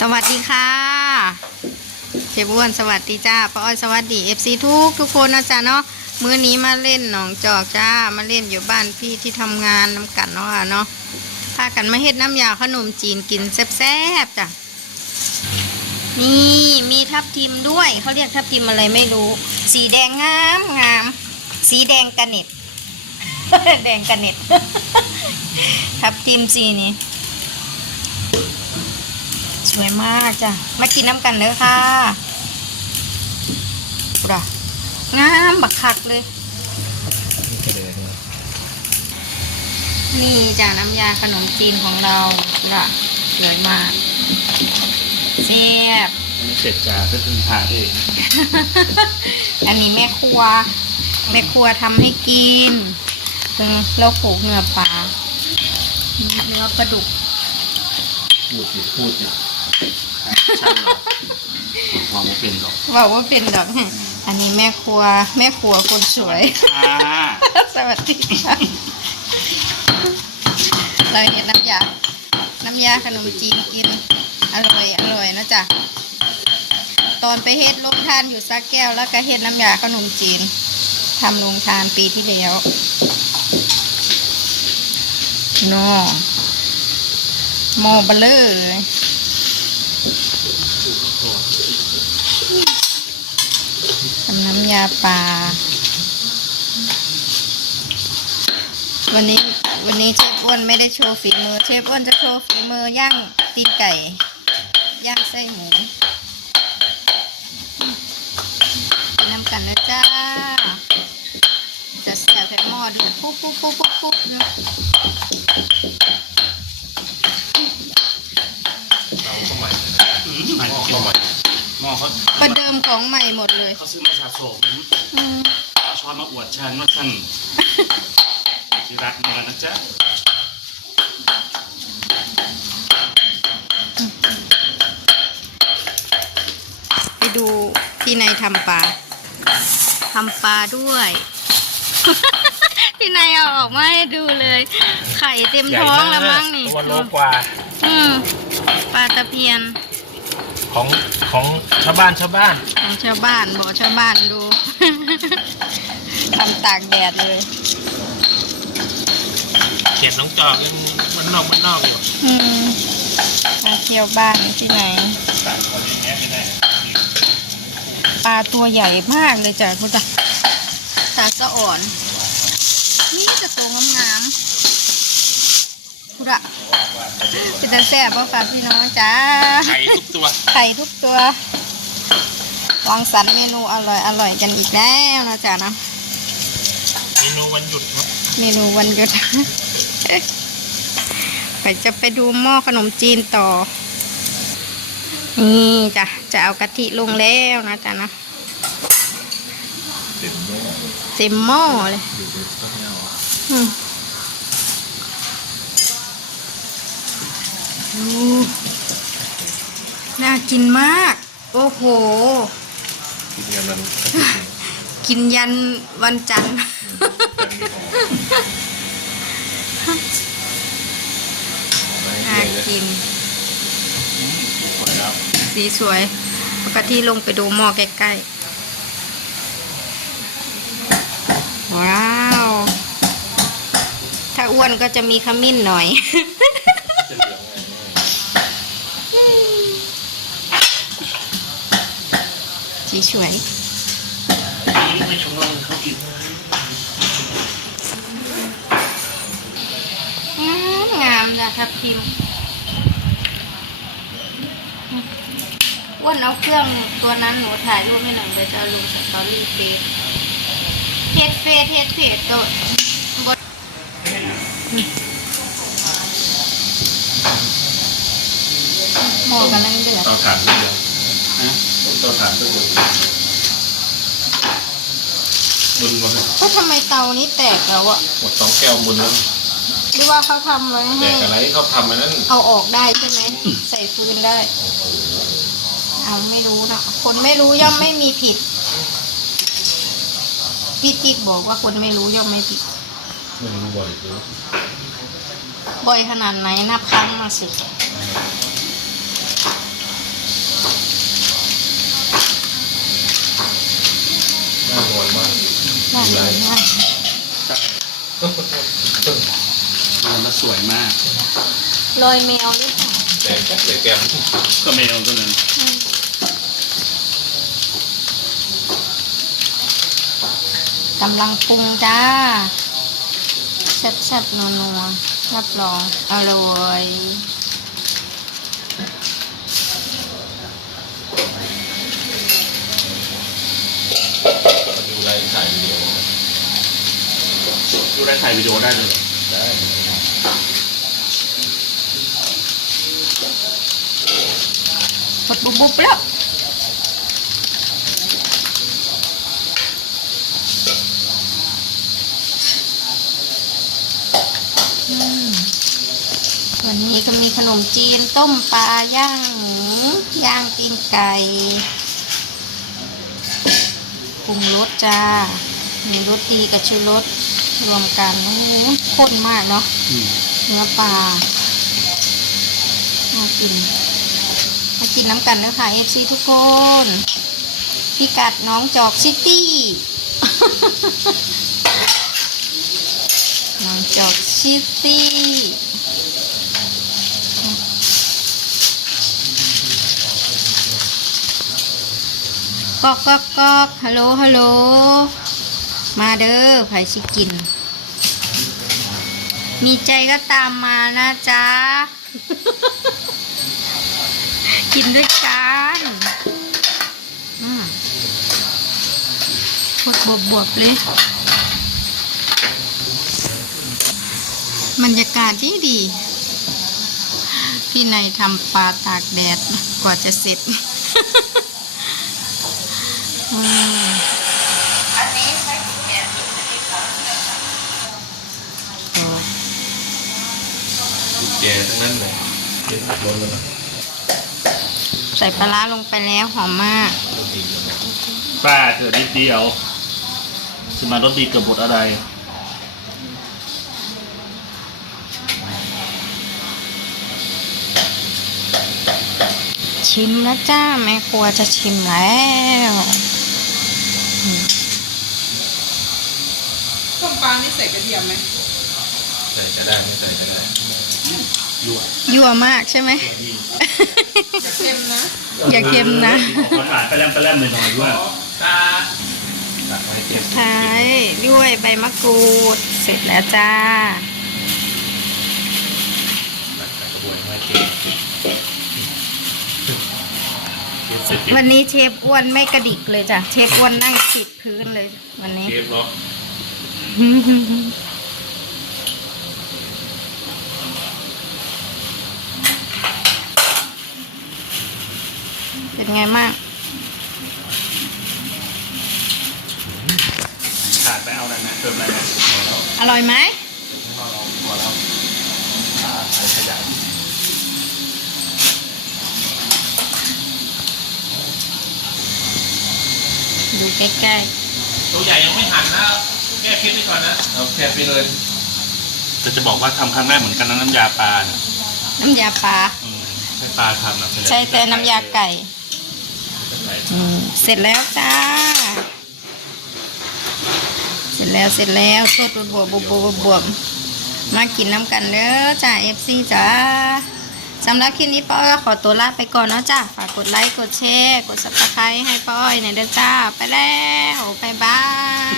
สวัสดีค่ะ เชฟอ้วนสวัสดีจ้าป้าอ้อยสวัสดีเอฟซีทุกทุกคนนะจ๊ะเนาะมื้อนี้มาเล่นหนองจอกจ้ามาเล่นอยู่บ้านพี่ที่ทำงานน้ำกันเนาะค่ะเนาะพากันมาเฮ็ดน้ำยาขนมจีนกินแซ่บๆจ้ะนี่มีทับทิมด้วยเขาเรียกทับทิมอะไรไม่รู้ สีแดงงามงาม สีแดงกระเน็ตแดงกระเน็ตทับทิมสีนี้ วยมากจ้ะ มากินน้ำกันเลยค่ะปะงามบักคักเลย นี่จ้ะน้ำยาขนมจีนของเราละสวยมากแซ่บอันนี้เสร็จจากก็คือพาเอง อันนี้แม่ครัว แม่ครัวทำให้กินเออเราโขลกเนื้อปลาเนื้อปลาดุกพูดอยู่พูดอยู่ ช่างหรอกพอมาเป็นหรอกบอกว่าเป็นดอก อันนี้แม่ครัว แม่ครัวคนสวย อ่าสวัสดีค่ะเราเห็นน้ำยา น้ำยาขนมจีนกิน อร่อย อร่อยนะจ๊ะ ตอนไปเฮ็ดโรงทานอยู่สักแก้วแล้วก็เฮ็ดน้ำยาขนมจีนทำโรงทานปีที่แล้วนอหมอเบลเลอร์เลยทำน้ำ ยาปลา วันนี้วันนี้เชฟอ้วนไม่ได้โชว์ฝีมือ เชฟอ้วนจะโชว์ฝีมือย่างตีนไก่ ย่างไส้หมูไปนำกันนะจ้า จะแซ่บใส่หม้อเดือดปุ๊บปุ๊บปุ๊บปุ๊บปุ๊บเนอะอืมหม้อเขาหม้ อเขาประเดิมของใหม่หมดเลยเขาซื้อมาสะสมอืมเอาช้อนมาอวดฉันว่าฉันที่รักเมือนะจ๊ะไปดูพี่นายทำปลาทำปลาด้วย พี่นายเอาออกมาให้ดูเลย ไข่เต็มท้องแล้วมั้งนี่ตัวโลกว่า อืมปลาตะเพียน ของของชาวบ้านชาวบ้านของชาวบ้านบอกชาวบ้านดูทำตากแดดเลยเขียนน้องจอกยังมันนอกมันนอกอยู่อืมมาเที่ยวบ้านที่ไหนปลาตัวใหญ่มากเลยจ้ะคุณตาตาสะอ่อนนี่จะตัวงามๆ คุณอะเป็นตาแซ่บป่ะฝากพี่น้องจ้า ไข่ทุกตัว ไข่ทุกตัววางสรรค์เมนูอร่อยอร่อยกันอีกแล้วนะจ๊ะนะเมนูวันหยุดครับเมนูวันหยุดไปจะไปดูหม้อขนมจีนต่อ นี่จ้ะ จะเอากะทิลงแล้วนะจ๊ะนะเต็มหม้อเลยอืมดู น่ากินมาก โอ้โห กินกันมันกินยันวันจันทร์น่ากินสีสวยปกติลงไปดูหม้อใกล้ๆ ว้าว ถ้าอ้วนก็จะมีขมิ้นหน่อย สีสวยไม่ชงลงากินงามงามจ้ะทับทิมอ้วนเอาเครื่องตัวนั้นหนูถ่ายรูปให้หน่อยเดี๋ยวจะลงสตอรี่เฟซเทสเฟซเทสเฟซตัวบนหมอกำลังเดือดเตาถ่านด้วย นะเตาถ่านด้วยบุญมาก็ทำไมเตานี้แตกแล้วอะหมดสองแก้วบุญแล้วหรือว่าเขาทำไว้แดให้กอะไรเขาทำมานั้นเอาออกได้ใช่ไหม ใส่ฟืนได้เอาไม่รู้นะคนไม่รู้ย่อมไม่มีผิดพี่ติ๊กบอกว่าคนไม่รู้ย่อมไม่ผิด ไม่รู้บ่อยหรือบ่อยขนาดไหนนับครั้งมาสิ ไรแล้สวยมากรอยแมวด้วยค่ะแต่แต่แก้ก็แมวก็เนั้นกำลังปรุงจ้าแซ่บๆนัวๆรับรองอร่อย ได้ถ่ายวิดีโอได้เลยหรอได้กดบุบบุบแล้วอวันนี้ก็มีขนมจีนต้มปลาย่างหมูย่างตีนไก่ปรุงรสจ้ามีรสดีกับชูรส รวมกันโอ้โหข้นมากเนาะอืมเนื้อปลาน่ากินมากินน้ำกันเด้อค่ะ FC ทุกคนพิกัดน้องจอกซิตี้ น้องจอกซิตี้กอกกอกกอกฮัลโหลฮัลโหล มาเด้อไผสิกิน มีใจก็ตามมานะจ๊ะ กินด้วยกันอืมหมดบวบบวบๆเลยบรรยากาศดีดีๆพี่นายทำปลาตากแดดกว่าจะเสร็จ อืมกุญแจทั้งนั้นเลยเป็นขับรถแล้วนะใส่ปลาร้าลงไปแล้วหอมมากรถดีแล้วนะป้าเกิดนิดเดียวจะมารถดีเกับบทอะไร ชิมแล้วจ้าแม่ครัวจะชิมแล้วต้มปลานี่ใส่กระเทียมไหมใส่ก็ได้ไม่ใส่ก็ได้ ยั่วยั่วมากใช่ไหมดีจะเค็มนะ อย่าเค็มนะขอผ่านไปแลมไปแลมหน่อยๆด้วยตักไว้เก็บใช่ด้วยใบมะกรูด เสร็จแล้วจ้าตักใส่กระบวยไว้เก็บเก็บเสร็จเก็บวันนี้เชฟอ้วนไม่กระดิกเลยจ้ะ เชฟอ้วนนั่งติดพื้นเลย วันนี้เก็บเนาะ เป็นไงบ้างขาดไปเอาอะไรนะเติมอะไรนะอร่อยไหมพอแล้วอ่าใส่ขยะดูใกล้ตัวใหญ่ยังไม่หั่นนะแก้เคล็ดไปก่อนนะเอาแค่ไปเลยแต่จะบอกว่าทำครั้งแรกเหมือนกันนะน้ำยาปลาเนี่ยๆ น้ำยาปลา อืมให้ปลาทำนะใช้แต่น้ำยาไก่ใส่อืม เสร็จแล้วจ้า เสร็จแล้วเสร็จแล้วสดบวบบวบบวบบวบมากินน้ำกันเด้อจ้าเอฟซีจ้าสำหรับคลิปนี้ป้าอ้อยขอตัวลาไปก่อนเนาะจ้าฝากกดไลค์กดแชร์กดซับสไครต์ให้ป้าอ้อยในเด้อจ้า ไปแล้วบ๊ายบาย